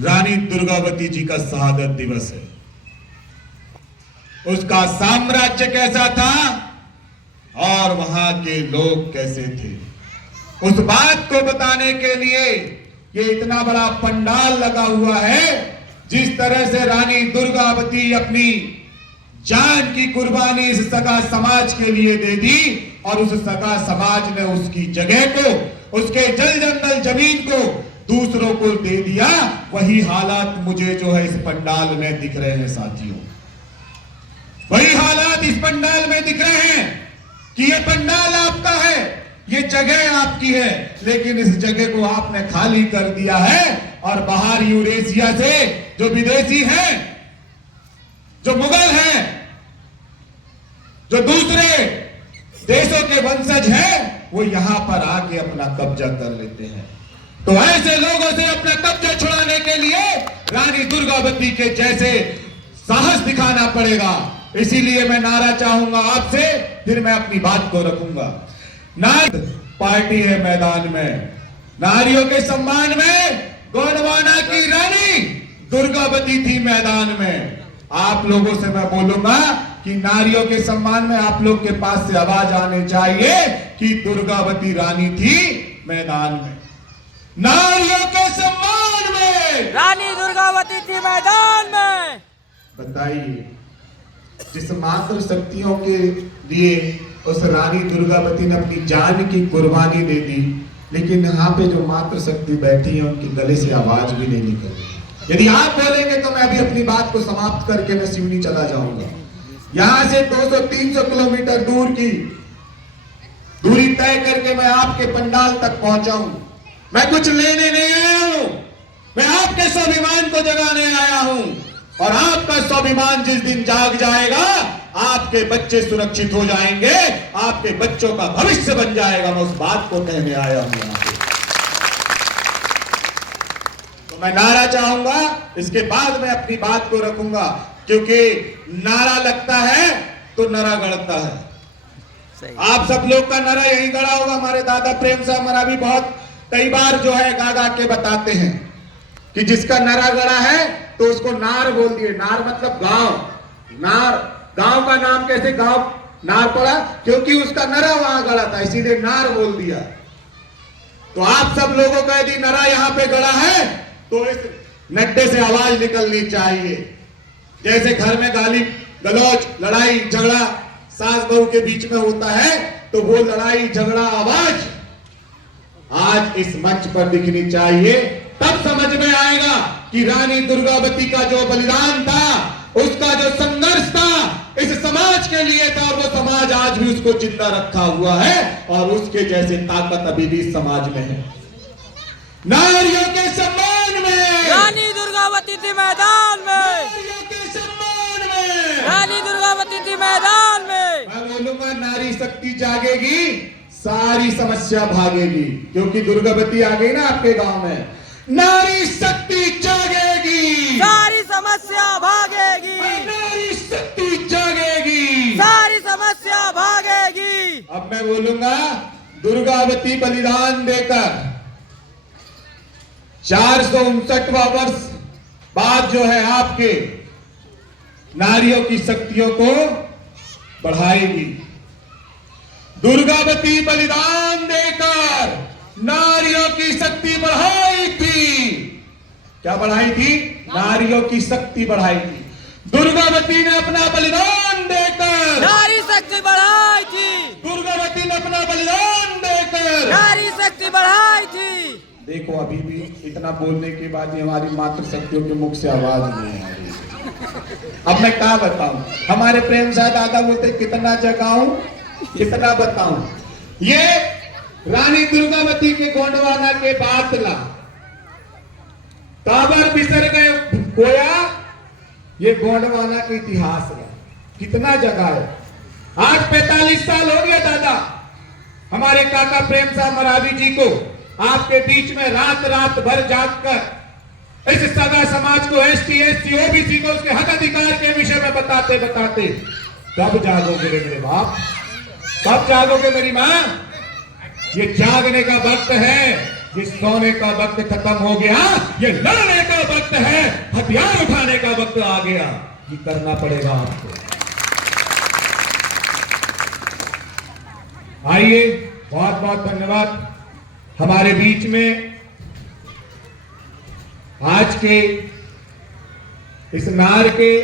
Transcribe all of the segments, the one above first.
रानी दुर्गावती जी का शहादत दिवस है। उसका साम्राज्य कैसा था और वहां के लोग कैसे थे, उस बात को बताने के लिए ये इतना बड़ा पंडाल लगा हुआ है। जिस तरह से रानी दुर्गावती अपनी जान की कुर्बानी इस सगा समाज के लिए दे दी और उस सगा समाज ने उसकी जगह को, उसके जल जंगल जमीन को दूसरों को दे दिया, वही हालात मुझे जो है इस पंडाल में दिख रहे हैं साथियों। वही हालात इस पंडाल में दिख रहे हैं कि ये पंडाल आपका है, ये जगह आपकी है, लेकिन इस जगह को आपने खाली कर दिया है और बाहर यूरेशिया से जो विदेशी हैं, जो मुगल हैं, जो दूसरे देशों के वंशज हैं, वो यहां पर आके अपना कब्जा कर लेते हैं। तो ऐसे लोगों से अपना कब्जा छुड़ाने के लिए रानी दुर्गावती के जैसे साहस दिखाना पड़ेगा। इसीलिए मैं नारा चाहूंगा आपसे, फिर मैं अपनी बात को रखूंगा। नारी पार्टी है मैदान में, नारियों के सम्मान में गोंडवाना की रानी दुर्गावती थी मैदान में। आप लोगों से मैं बोलूंगा कि नारियों के सम्मान में आप लोग के पास से आवाज आनी चाहिए कि दुर्गावती रानी थी मैदान में। नारियों के सम्मान में रानी दुर्गावती थी मैदान में। बताइए, जिस मात्र शक्तियों के लिए उस रानी दुर्गावती ने अपनी जान की कुर्बानी दे दी, लेकिन यहाँ पे जो मात्र शक्ति बैठी है उनके गले से आवाज भी नहीं निकल रही। यदि आप बोलेंगे तो मैं अभी अपनी बात को समाप्त करके मैं सिवनी चला जाऊंगा। यहां से 200-300 किलोमीटर दूर की दूरी तय करके मैं आपके पंडाल तक पहुंचा हूं। मैं कुछ लेने नहीं आया हूं, मैं आपके स्वाभिमान को जगाने आया हूं। और आपका स्वाभिमान जिस दिन जाग जाएगा, आपके बच्चे सुरक्षित हो जाएंगे, आपके बच्चों का भविष्य बन जाएगा। मैं उस बात को कहने आया हूं यहां पे। तो मैं नारा चाहूंगा, इसके बाद मैं अपनी बात को रखूंगा, क्योंकि नारा लगता है तो नरा गढ़ता है। आप सब लोग का नरा यही गढ़ा होगा। हमारे दादा प्रेम साहब हमारा भी बहुत कई बार जो है गा गा के बताते हैं कि जिसका नरा गढ़ा है तो उसको नार बोल दिए। नार मतलब गांव। नार, गांव का नाम कैसे गांव नार पड़ा? क्योंकि उसका नरा वहां गढ़ा था, इसीलिए नार बोल दिया। तो आप सब लोगों का यदि नरा यहां पे गढ़ा है तो इस नड्डे से आवाज निकलनी चाहिए। जैसे घर में गाली गलौज, लड़ाई झगड़ा सास बहू के बीच में होता है, तो वो लड़ाई झगड़ा आवाज आज इस मंच पर दिखनी चाहिए। तब समझ में आएगा कि रानी दुर्गावती का जो बलिदान था, उसका जो संघर्ष था, इस समाज के लिए था, और वो समाज आज भी उसको जिंदा रखा हुआ है और उसके जैसे ताकत अभी भी समाज में है। नारियों के सम्मान में रानी दुर्गावती थी मैदान में। नारियों के सम्मान में रानी दुर्गावती थी मैदान में। मैं बोलूंगा, नारी शक्ति जागेगी, सारी समस्या भागेगी। क्योंकि दुर्गावती आ गई ना आपके गांव में, नारी शक्ति जागेगी, सारी समस्या भागेगी। नारी शक्ति जागेगी, सारी समस्या भागेगी। अब मैं बोलूंगा, दुर्गावती बलिदान देकर 459वां वर्ष बाद जो है आपके नारियों की शक्तियों को बढ़ाएगी। दुर्गावती बलिदान देकर नारियों की शक्ति बढ़ाई थी। क्या बढ़ाई थी? नारियों की शक्ति बढ़ाई थी। दुर्गावती ने अपना बलिदान देकर नारी शक्ति बढ़ाई थी। दुर्गावती ने अपना बलिदान देकर नारी शक्ति बढ़ाई थी। देखो, अभी भी इतना बोलने के बाद भी हमारी मातृ शक्तियों के मुख से आवाज नहीं आ रही। अब मैं क्या बताऊं? हमारे प्रेम साहब दादा बोलते, कितना जगाऊं, कितना बताऊं। ये रानी दुर्गावती के गोंडवाना के बातला काबर बिसर गए गोया, ये गोंडवाना का इतिहास है। कितना जगह है। आज 45 साल हो गया दादा हमारे काका प्रेम साहब मरावी जी को आपके बीच में रात रात भर जागकर इस सगा समाज को, ST SC OBC को उसके हक अधिकार के विषय में बताते बताते कब जागोगे मेरे बाप, कब जागोगे मेरी मां? ये जागने का वक्त है। जिस सोने का वक्त खत्म हो गया, ये लड़ने का वक्त है, हथियार उठाने का वक्त आ गया। ये करना पड़ेगा आपको। आइए, बहुत बहुत धन्यवाद। हमारे बीच में आज के इस नार के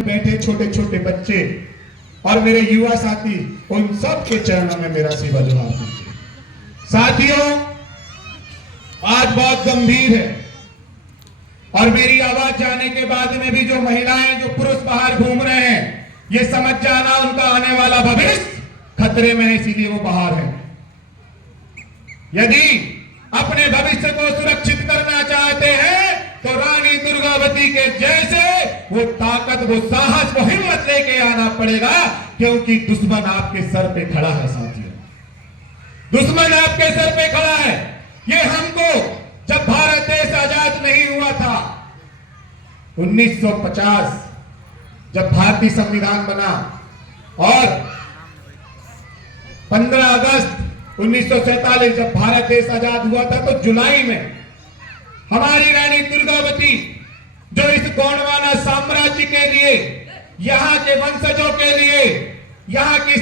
बैठे छोटे छोटे बच्चे और मेरे युवा साथी, उन सब के चरणों में मेरा सेवा जवाब दीजिए। साथियों, आज बहुत गंभीर है और मेरी आवाज जाने के बाद में भी जो महिलाएं, जो पुरुष बाहर घूम रहे हैं, ये समझ जाना उनका आने वाला भविष्य खतरे में है, इसीलिए वो बाहर है। यदि अपने भविष्य को सुरक्षित करना चाहते हैं तो रानी दुर्गावती के जैसे वो ताकत, वो साहस, वो हिम्मत लेके आना पड़ेगा, क्योंकि दुश्मन आपके सर पे खड़ा है। साथियों, दुश्मन आपके सर पे खड़ा है। ये हमको जब भारत देश आजाद नहीं हुआ था, 1950 जब भारतीय संविधान बना और 15 अगस्त 1947 जब भारत देश आजाद हुआ था, तो जुलाई में हमारी रानी दुर्गावती, जो इस गोंडवाना साम्राज्य के लिए, यहाँ के वंशजों के लिए, यहाँ की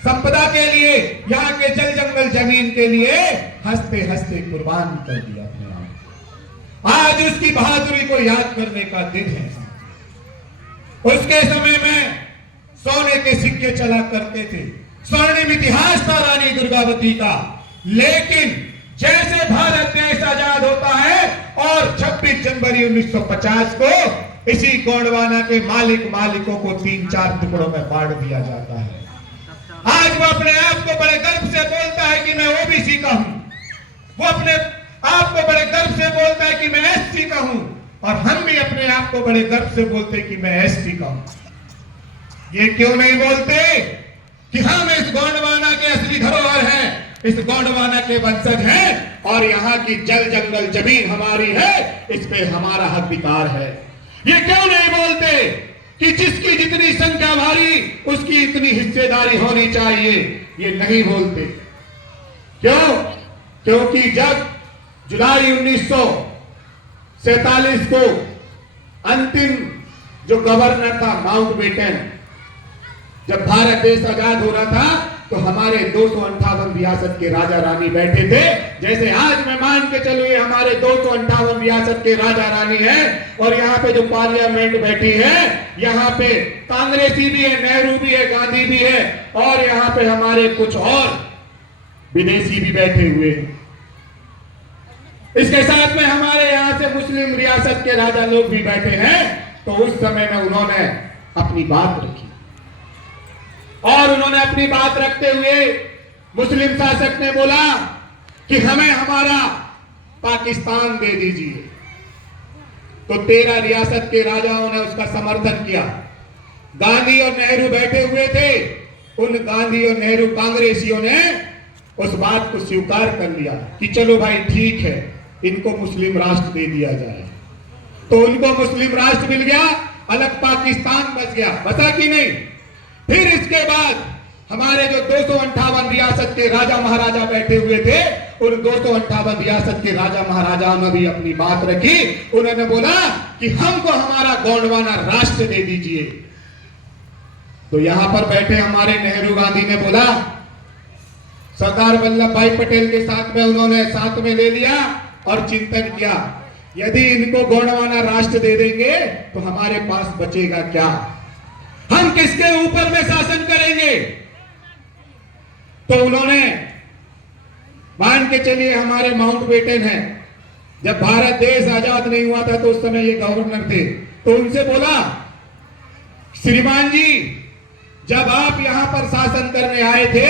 संपदा के लिए, यहाँ के जल जंगल जमीन के लिए हंसते हंसते कुर्बान कर दिया अपने आप। आज उसकी बहादुरी को याद करने का दिन है। उसके समय में सोने के सिक्के चला करते थे, स्वर्णिम इतिहास था रानी दुर्गावती का। लेकिन जैसे भारत देश आजाद होता है और 26 जनवरी 1950 को इसी गोंडवाना के मालिकों को 3-4 टुकड़ों में बांट दिया जाता है। आज वो अपने आप को बड़े गर्व से बोलता है कि मैं ओबीसी का हूं, वो अपने आप को बड़े गर्व से बोलता है कि मैं एससी का हूं, और हम भी अपने आप को बड़े गर्व से बोलते हैं कि मैं एसटी का हूं। ये क्यों नहीं बोलते कि हम इस गोंडवाना के असली धरोहर हैं, इस गोंडवाना के वंशज हैं और यहाँ की जल जंगल जमीन हमारी है, इस पे हमारा अधिकार है। ये क्यों नहीं बोलते कि जिसकी जितनी संख्या भारी उसकी इतनी हिस्सेदारी होनी चाहिए? ये नहीं बोलते। क्यों? क्योंकि जब जुलाई 1947 को अंतिम जो गवर्नर था माउंटबेटन, जब भारत देश आजाद हो रहा था, तो हमारे 258 रियासत के राजा रानी बैठे थे। जैसे आज मैं मान के चलूं ये हमारे 258 रियासत के राजा रानी है, और यहाँ पे जो पार्लियामेंट बैठी है, यहाँ पे कांग्रेसी भी है, नेहरू भी है, गांधी भी है, और यहाँ पे हमारे कुछ और विदेशी भी बैठे हुए हैं। इसके साथ में हमारे यहाँ से मुस्लिम रियासत के राजा लोग भी बैठे हैं। तो उस समय में उन्होंने अपनी बात रखी, और उन्होंने अपनी बात रखते हुए मुस्लिम शासक ने बोला कि हमें हमारा पाकिस्तान दे दीजिए। तो 13 रियासत के राजाओं ने उसका समर्थन किया। गांधी और नेहरू बैठे हुए थे, उन गांधी और नेहरू कांग्रेसियों ने उस बात को स्वीकार कर लिया कि चलो भाई ठीक है, इनको मुस्लिम राष्ट्र दे दिया जाए। तो उनको मुस्लिम राष्ट्र मिल गया, अलग पाकिस्तान बच गया। बचा कि नहीं? फिर इसके बाद हमारे जो 258 रियासत के राजा महाराजा बैठे हुए थे, उन 258 रियासत के राजा महाराजाओं ने भी अपनी बात रखी। उन्होंने बोला कि हमको हमारा गोंडवाना राष्ट्र दे दीजिए। तो यहां पर बैठे हमारे नेहरू गांधी ने बोला, सरदार वल्लभ भाई पटेल के साथ में उन्होंने साथ में ले लिया और चिंतन किया, यदि इनको गोंडवाना राष्ट्र दे देंगे तो हमारे पास बचेगा क्या? हम किसके ऊपर में शासन करेंगे? तो उन्होंने मान के चलिए हमारे माउंटबेटन है, जब भारत देश आजाद नहीं हुआ था तो उस समय ये गवर्नर थे, तो उनसे बोला, श्रीमान जी जब आप यहां पर शासन करने आए थे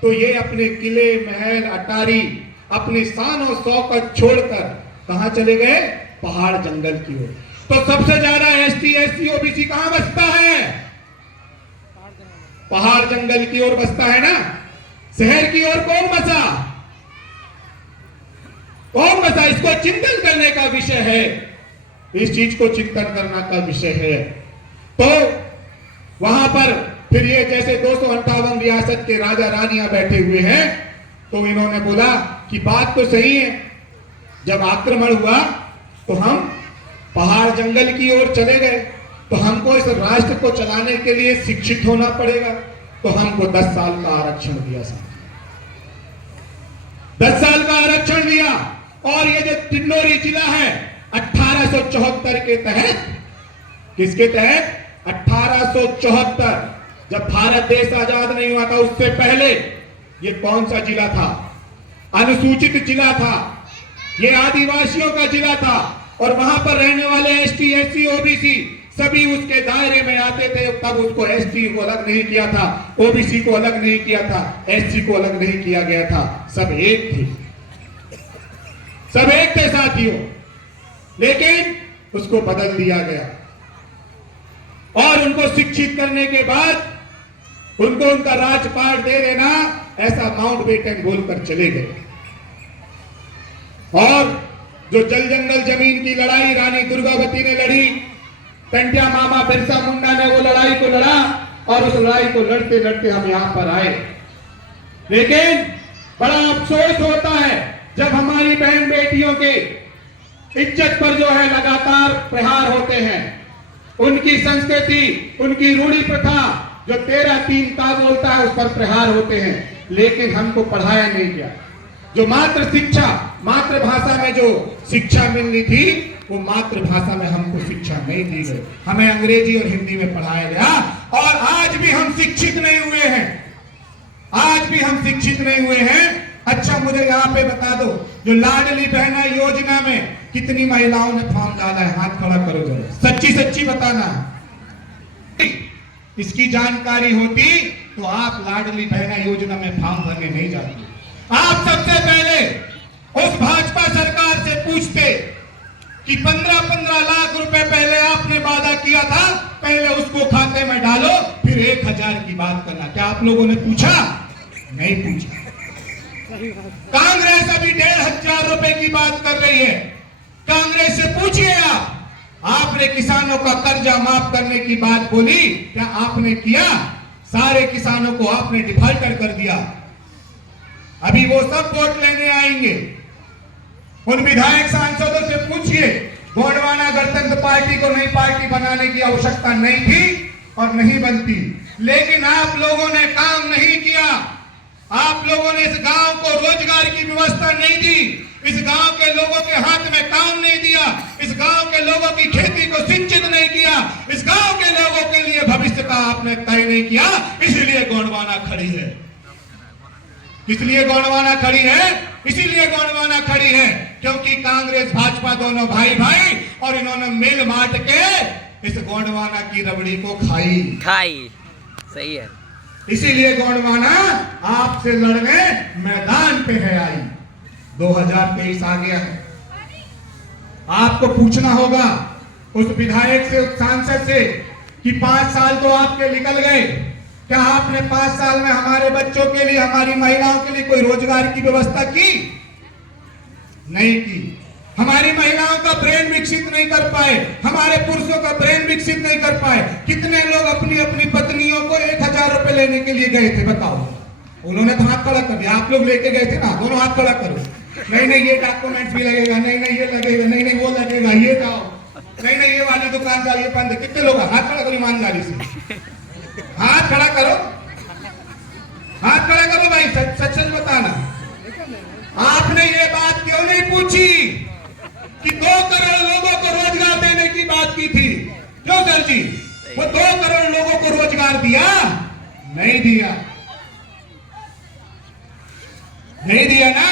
तो ये अपने किले, महल, अटारी, अपनी शान और शौकत छोड़कर कहां चले गए? पहाड़ जंगल की ओर। तो सबसे ज्यादा एसटी, एससी, ओबीसी कहां बसता है? पहाड़ जंगल की ओर बसता है ना। शहर की ओर कौन बसा? कौन बसा? इसको चिंतन करने का विषय है, इस चीज को चिंतन करना का विषय है। तो वहां पर फिर ये जैसे 258 रियासत के राजा रानियां बैठे हुए हैं, तो इन्होंने बोला कि बात तो सही है, जब आक्रमण हुआ तो हम पहाड़ जंगल की ओर चले गए, तो हमको इस राष्ट्र को चलाने के लिए शिक्षित होना पड़ेगा, तो हमको 10 साल का आरक्षण दिया साहब, 10 साल का आरक्षण दिया। और ये जो टिंडोरी जिला है 1874 के तहत, किसके तहत? 1874, जब भारत देश आजाद नहीं हुआ था उससे पहले ये कौन सा जिला था? अनुसूचित जिला था, ये आदिवासियों का जिला था, और वहां पर रहने वाले एसटी, एससी, ओबीसी सभी उसके दायरे में आते थे। तब उसको एसटी को अलग नहीं किया था, ओबीसी को अलग नहीं किया था, एससी को अलग नहीं किया गया था, सब एक थे, सब एक थे साथियों। लेकिन उसको बदल दिया गया और उनको शिक्षित करने के बाद उनको उनका राजपाट दे देना, ऐसा माउंटबेटन बोलकर चले गए। और जो जल जंगल जमीन की लड़ाई रानी दुर्गावती ने लड़ी, टंटिया मामा बिरसा मुंडा ने वो लड़ाई को लड़ा, और उस लड़ाई को लड़ते लड़ते हम यहां पर आए। लेकिन बड़ा अफसोस होता है जब हमारी बहन बेटियों की इज्जत पर जो है लगातार प्रहार होते हैं, उनकी संस्कृति, उनकी रूढ़ी प्रथा जो 13(3) का बोलता है उस पर प्रहार होते हैं। लेकिन हमको पढ़ाया नहीं गया। जो मातृ शिक्षा, मातृभाषा में जो शिक्षा मिलनी थी वो मातृभाषा में हमको शिक्षा नहीं दी गई, हमें अंग्रेजी और हिंदी में पढ़ाया गया। और आज भी हम शिक्षित नहीं हुए हैं, आज भी हम शिक्षित नहीं हुए हैं। अच्छा मुझे यहाँ पे बता दो, जो लाडली बहना योजना में कितनी महिलाओं ने फॉर्म डाला है? हाथ खड़ा करो जरा, सच्ची सच्ची बताना। इसकी जानकारी होती तो आप लाडली बहना योजना में फॉर्म भरने नहीं जाते। आप सबसे पहले उस भाजपा सरकार से पूछते कि 15-15 लाख रुपए पहले आपने वादा किया था, पहले उसको खाते में डालो, फिर 1000 की बात करना। क्या आप लोगों ने पूछा? नहीं पूछा। कांग्रेस अभी 1500 रुपए की बात कर रही है। कांग्रेस से पूछिए आप, आपने किसानों का कर्जा माफ करने की बात बोली, क्या आपने किया? सारे किसानों को आपने डिफॉल्टर कर दिया। अभी वो सब वोट लेने आएंगे। उन विधायक सांसदों से पूछिए, गोंडवाना गणतंत्र पार्टी को नई पार्टी बनाने की आवश्यकता नहीं थी और नहीं बनती, लेकिन आप लोगों ने काम नहीं किया। आप लोगों ने इस गांव को रोजगार की व्यवस्था नहीं दी, इस गांव के लोगों के हाथ में काम नहीं दिया, इस गांव के लोगों की खेती को सिंचित नहीं किया, इस गांव के लोगों के लिए भविष्य का आपने तय नहीं किया। इसलिए गोंडवाना खड़ी है, इसलिए गोंडवाना खड़ी है, इसीलिए गोंडवाना खड़ी है क्योंकि कांग्रेस भाजपा दोनों भाई भाई, और इन्होंने मिल बांट के इस गोंडवाना की रबड़ी को खाई। सही है। इसीलिए गोंडवाना आपसे लड़ने मैदान पे है आई। 2023 आ गया है, आपको पूछना होगा उस विधायक से, उस सांसद से कि 5 साल तो आपके निकल गए, क्या आपने 5 साल में हमारे बच्चों के लिए, हमारी महिलाओं के लिए कोई रोजगार की व्यवस्था की? नहीं की। हमारी महिलाओं का ब्रेन विकसित नहीं कर पाए, हमारे पुरुषों का ब्रेन विकसित नहीं कर पाए। कितने लोग अपनी अपनी पत्नियों को 1000 रुपए लेने के लिए गए थे बताओ? उन्होंने तो हाथ खड़ा कर दिया। आप लोग लेके गए थे ना, दोनों हाथ खड़ा करो। नहीं नहीं ये डॉक्यूमेंट्स भी लगेगा, नहीं नहीं ये लगेगा, नहीं नहीं वो लगेगा, ये जाओ, नहीं नहीं ये वाली दुकान जाओ, ये बंद है। कितने लोग? हाथ खड़ा करो ईमानदारी से, हाथ खड़ा करो, हाथ खड़ा करो भाई, सच सच बताना। आपने ये बात क्यों नहीं पूछी कि 2 करोड़ लोगों को रोजगार देने की बात की थी? क्यों सर जी? वो 2 करोड़ लोगों को रोजगार दिया? नहीं दिया, नहीं दिया ना।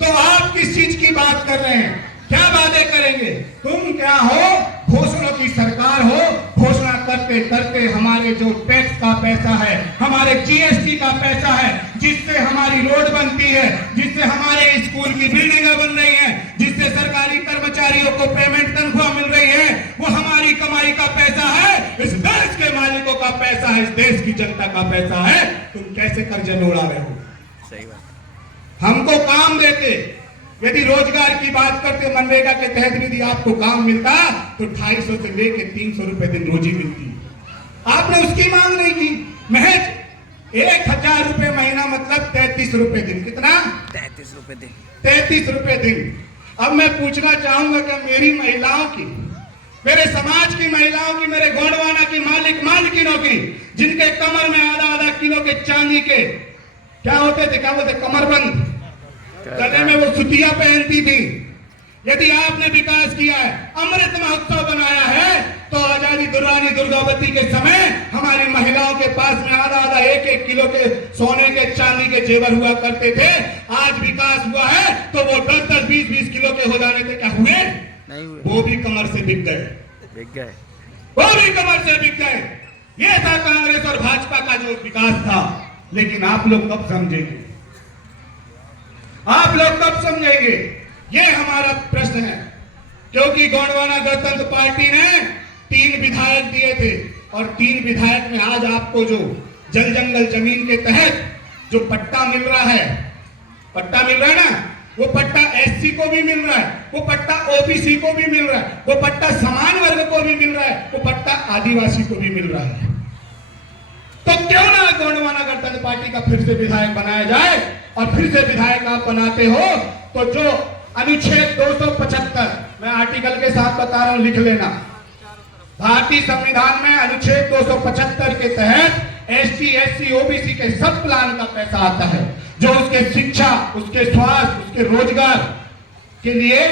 तो आप किस चीज की बात कर रहे हैं? क्या वादे करेंगे? तुम क्या हो? घोषणा की सरकार हो। घोषणा करते करते हमारे जो टैक्स का पैसा है, हमारे जीएसटी का पैसा है, जिससे हमारी रोड बनती है, जिससे हमारे स्कूल की बिल्डिंगें बन रही हैं, जिससे सरकारी कर्मचारियों को पेमेंट तनख्वाह मिल रही है, वो हमारी कमाई का पैसा है, इस देश के मालिकों का पैसा है, इस देश की जनता का पैसा है। तुम कैसे कर्जे में उड़ा रहे हो? सही बात। हमको काम देते, यदि रोजगार की बात करते, मनरेगा के तहत यदि आपको काम मिलता तो 250 से लेके 300 रुपए दिन रोजी मिलती। आपने उसकी मांग नहीं की, महज 1000 रुपए महीना मतलब 33 रुपए दिन। कितना? 33 रुपए दिन। 33 रुपए दिन। अब मैं पूछना चाहूंगा कि मेरी महिलाओं की, मेरे समाज की महिलाओं की, मेरे गोंडवाना की मालिकिनों की, जिनके कमर में आधा किलो के चांदी के क्या होते थे, क्या बोलते, कमरबंद, गले में वो सुतिया पहनती थी, यदि आपने विकास किया है, अमृत महोत्सव बनाया है, तो आजादी दुर्रानी दुर्गावती के समय हमारी महिलाओं के पास में आधा 1 किलो के सोने के चांदी के जेवर हुआ करते थे। आज विकास हुआ है तो वो 10 20 किलो के हो जाने थे। क्या हुए? नहीं हुए। वो भी कमर से बिक गए, वो भी कमर से बिक गए। ये था कांग्रेस और भाजपा का जो विकास था। लेकिन आप लोग कब समझेंगे? आप लोग कब समझेंगे? ये हमारा प्रश्न है। क्योंकि गोंडवाना गणतंत्र पार्टी ने 3 विधायक दिए थे और 3 विधायक में आज आपको जो जल जंगल जमीन के तहत जो पट्टा मिल रहा है, पट्टा मिल रहा है ना, वो पट्टा एससी को भी मिल रहा है, वो पट्टा ओबीसी को भी मिल रहा है, वो पट्टा समान वर्ग को भी मिल रहा है, वो पट्टा आदिवासी को भी मिल रहा है। तो क्यों ना गोंडवाना गणतंत्र पार्टी का फिर से विधायक बनाया जाए? और फिर से विधायक आप बनाते हो तो जो अनुच्छेद 275, मैं आर्टिकल के साथ बता रहा हूं, लिख लेना। भारतीय संविधान में अनुच्छेद 275 के तहत एसटी एससी ओबीसी के सब प्लान का पैसा आता है, जो उसके शिक्षा, उसके स्वास्थ्य, उसके रोजगार के लिए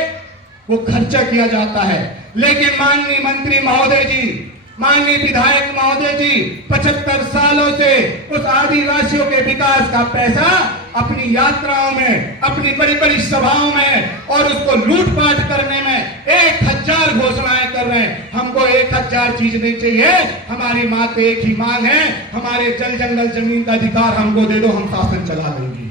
वो खर्चा किया जाता है। लेकिन माननीय मंत्री महोदय जी, माननीय विधायक महोदय जी 75 सालों से उस आदिवासियों के विकास का पैसा अपनी यात्राओं में, अपनी बड़ी बड़ी सभाओं में और उसको लूटपाट करने में 1000 घोषणाएं कर रहे हैं। हमको 1000 चीज नहीं चाहिए, हमारी मात्र एक ही मांग है, हमारे जल जंगल जमीन का अधिकार हमको दे दो, हम शासन चला देंगे।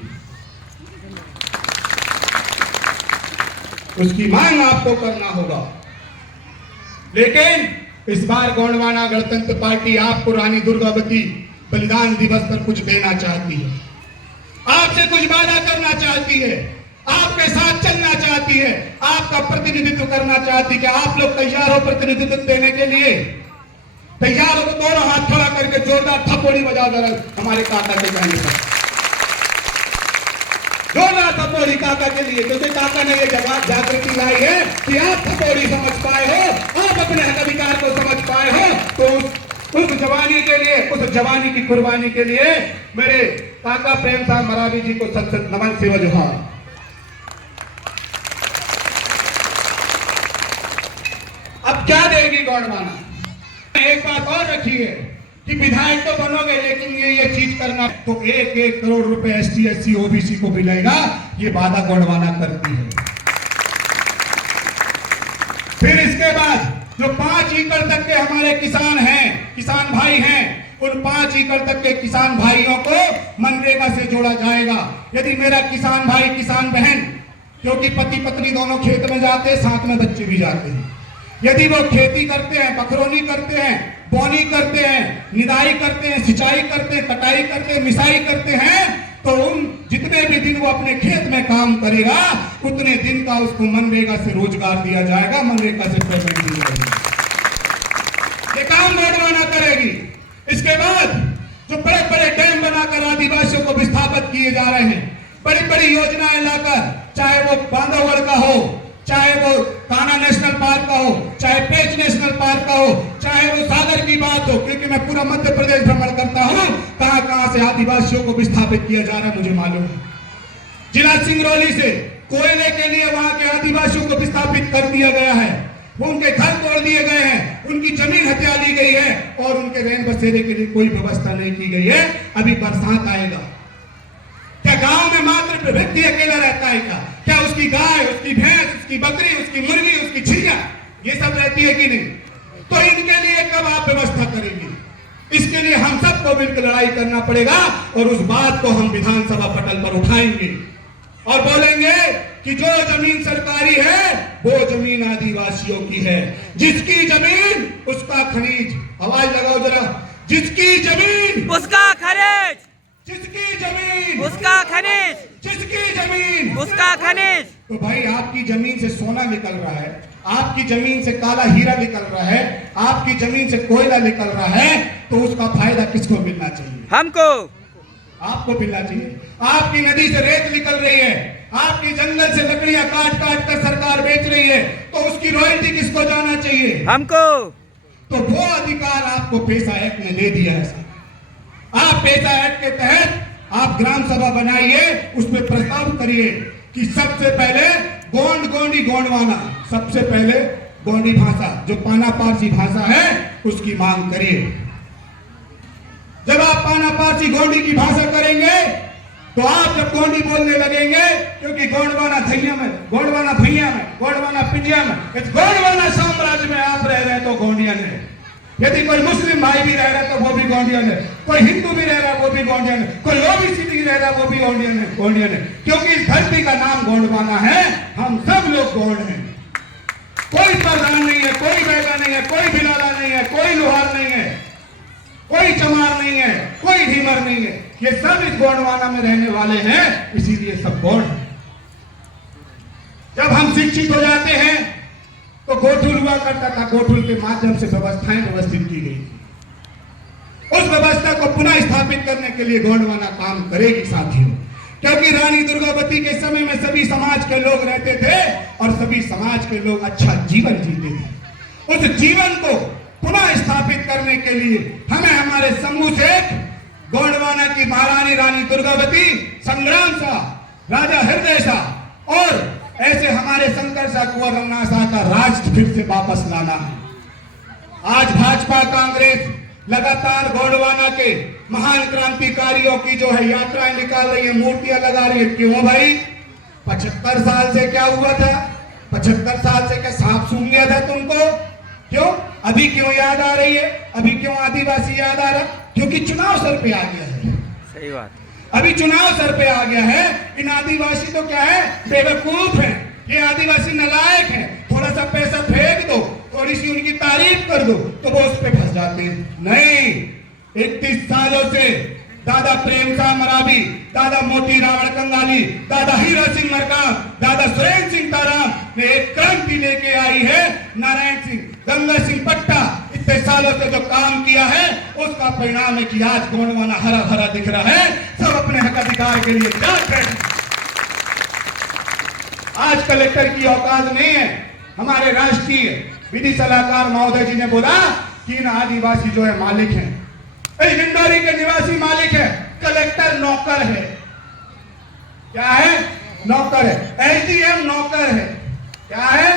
उसकी मांग आपको करना होगा। लेकिन इस बार गोंडवाना गणतंत्र पार्टी आपको रानी दुर्गावती बलिदान दिवस पर कुछ देना चाहती है, आपसे कुछ वादा करना चाहती है, आपके साथ चलना चाहती है, आपका प्रतिनिधित्व करना चाहती है। कि आप लोग तैयार हो प्रतिनिधित्व देने के लिए? तैयार हो तो दोनों हाथ खड़ा करके जोरदार थप्पड़ी बजा दो हमारे काका के कहने पर, जोरदार थप्पड़ी काका के लिए। क्योंकि काका ने ये जवाब जागृति लाई है कि आप थप्पड़ी समझ पाए हो, आप अपने हक अधिकार को समझ पाए हो, तो उस जवानी के लिए, उस जवानी की कुर्बानी के लिए मेरे काका प्रेम साहब मरावी जी को सत सत नमन, सेवा जोहार। अब क्या देगी गोंडवाना? एक बात और रखी है कि विधायक तो बनोगे, लेकिन ये चीज करना तो 1-1 करोड़ रुपए एसटी एससी ओबीसी को मिलेगा, ये वादा गोंडवाना करती है। फिर इसके बाद जो 5 एकड़ तक के हमारे किसान हैं, किसान भाई हैं, उन 5 एकड़ तक के किसान भाइयों को मनरेगा से जोड़ा जाएगा। यदि मेरा किसान भाई, किसान बहन, क्योंकि पति पत्नी दोनों खेत में जाते हैं, साथ में बच्चे भी जाते हैं, यदि वो खेती करते हैं, बखरौनी करते हैं, बोनी करते हैं, निदाई करते हैं, सिंचाई करते हैं, कटाई करते हैं, मिसाई करते हैं, तो उन जितने भी दिन वो अपने खेत में काम करेगा, उतने दिन का उसको मनरेगा से रोजगार दिया जाएगा, मनरेगा से पेमेंट दी जाएगी। ये काम गोंडवाना करेगी। इसके बाद जो बड़े बड़े डैम बनाकर आदिवासियों को विस्थापित किए जा रहे हैं, बड़ी बड़ी योजनाएं लाकर, चाहे वो बांधवगढ़ का हो, चाहे वो कान्हा नेशनल पार्क का हो, चाहे पेंच नेशनल पार्क का हो, चाहे वो सागर की बात हो, क्योंकि मैं पूरा मध्य प्रदेश भ्रमण करता हूं, कहां कहां से आदिवासियों को विस्थापित किया जा रहा है मुझे मालूम है। जिला सिंगरौली से कोयले के लिए वहां के आदिवासियों को विस्थापित कर दिया गया है, वो उनके घर तोड़ दिए गए हैं, उनकी जमीन हत्या ली गई है और उनके रहन बसेरे के लिए कोई व्यवस्था नहीं की गई है। अभी बरसात आएगा, क्या गांव में मात्र व्यक्ति अकेला रहता है क्या उसकी गाय, उसकी भैंस, उसकी बकरी, उसकी मुर्गी, उसकी चिड़िया, ये सब रहती है कि नहीं? तो इनके लिए कब आप व्यवस्था करेंगे? इसके लिए हम सबको मिलकर लड़ाई करना पड़ेगा और उस बात को हम विधानसभा पटल पर उठाएंगे और बोलेंगे कि जो जमीन सरकारी है वो जमीन आदिवासियों की है, जिसकी जमीन उसका खनिज, आवाज लगाओ जरा, जिसकी जमीन उसका खनिज, जिसकी जमीन उसका खनिज, जिसकी जमीन उसका खनिज। तो भाई आपकी जमीन से सोना निकल रहा है, आपकी जमीन से काला हीरा निकल रहा है, आपकी जमीन से कोयला निकल रहा है, तो उसका फायदा किसको मिलना चाहिए? हमको। आपको मिलना चाहिए। आपकी नदी से रेत निकल रही है, आपकी जंगल से लकड़ियां काट काट कर सरकार बेच रही है, तो उसकी रॉयल्टी किसको जाना चाहिए? हमको। तो वो अधिकार आपको पैसा एक्ट ने दे दिया है। आप पैसा एक्ट के तहत आप ग्राम सभा बनाइए, उसमें प्रस्ताव करिए कि सबसे पहले गोंड गोंडी गोंडवाना, सबसे पहले गोंडी भाषा जो पाना पारसी भाषा है उसकी मांग करिए। जब आप पाना पारसी गोंडी की भाषा करेंगे तो आप जब गोंडी बोलने लगेंगे, क्योंकि गोंडवाना धैया में, गोंडवाना भैया में, गोंडवाना पिंडिया में, इस गोंडवाना साम्राज्य में आप रह रहे हैं तो गोंडियन है। यदि कोई मुस्लिम भाई भी रह रहा है तो वो भी गोंडियन है, कोई हिंदू भी रह रहा है वो भी गोंडियन है, कोई ओबीसी भी रह रहा है वो भी गोंडियन है, क्योंकि इस धरती का नाम गोंडवाना है। हम सब लोग गोंड हैं। कोई प्रधान नहीं है, कोई बैगा नहीं है, कोई भिलाला नहीं है, कोई लोहार नहीं है, कोई चमार नहीं है, कोई ढीमर नहीं है, ये सब इस गोंडवाना में रहने वाले हैं, इसीलिए सब गोंड हैं। जब हम शिक्षित हो जाते हैं तो गोठुल हुआ करता था, गोठुल के माध्यम से व्यवस्थाएं व्यवस्थित की गई थी। उस व्यवस्था को पुनः स्थापित करने के लिए गोंडवाना काम करेगी साथियों, क्योंकि रानी दुर्गावती के समय में सभी समाज के लोग रहते थे और सभी समाज के लोग अच्छा जीवन जीते थे। उस जीवन को पुनः स्थापित करने के लिए हमें हमारे समूह से गोंडवाना की महारानी रानी दुर्गावती, संग्राम शाह, राजा हृदय शाह और ऐसे हमारे शंकर शाह, कुंवर रंगनाथ शाह का राज फिर से वापस लाना है। आज भाजपा कांग्रेस लगातार गोंडवाना के महान क्रांतिकारियों की जो है यात्राएं निकाल रही है, मूर्तियां लगा रही है। क्यों भाई? 75 साल से क्या हुआ था? 75 साल से क्या सांप सूंघ गया था तुमको? क्यों अभी क्यों याद आ रही है? अभी क्यों आदिवासी याद आ रहा? क्योंकि चुनाव सर पे आ गया है। सही बात। अभी चुनाव सर पे आ गया है। इन आदिवासी तो क्या है, बेवकूफ है, ये आदिवासी नालायक है। थोड़ा सा पैसा फेंक दो, थोड़ी सी उनकी तारीफ कर दो तो वो उस पे फंस जाते हैं। नहीं, 31 सालों से दादा प्रेम शाह मरावी, दादा मोती रावण कंगाली, दादा हीरा सिंह मरकाम, दादा सुरेंद्र सिंह ताराम ने एक क्रांति लेके आई है। नारायण सिंह, गंगा सिंह पट्टा, इतने सालों से जो काम किया है उसका परिणाम है कि आज गोंडवाना हरा भरा दिख रहा है। सब अपने हक अधिकार के लिए जाग रहे हैं। आज कलेक्टर की औकात नहीं है। हमारे राष्ट्रीय विधि सलाहकार महोदय जी ने बोला कि इन आदिवासी जो है मालिक हैं, हिंडोरी के निवासी मालिक है, कलेक्टर नौकर है। क्या है? नौकर है। एसडीएम नौकर है। क्या है?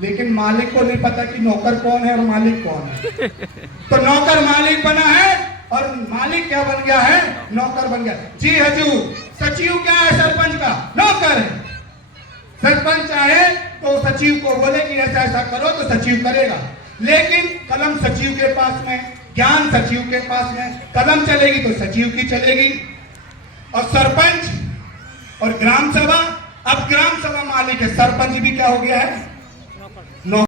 लेकिन मालिक को नहीं पता कि नौकर कौन है और मालिक कौन है। तो नौकर मालिक बना है और मालिक क्या बन गया है? नौकर बन गया। जी हजूर, सचिव क्या है? सरपंच का नौकर है। सरपंच चाहे तो सचिव को बोले कि ऐसा ऐसा करो तो सचिव करेगा, लेकिन कलम सचिव के पास में, ज्ञान सचिव के पास में, कलम चलेगी तो सचिव की चलेगी। और सरपंच और ग्राम सभा, अब ग्राम सभा मालिक है, सरपंच भी क्या हो गया है?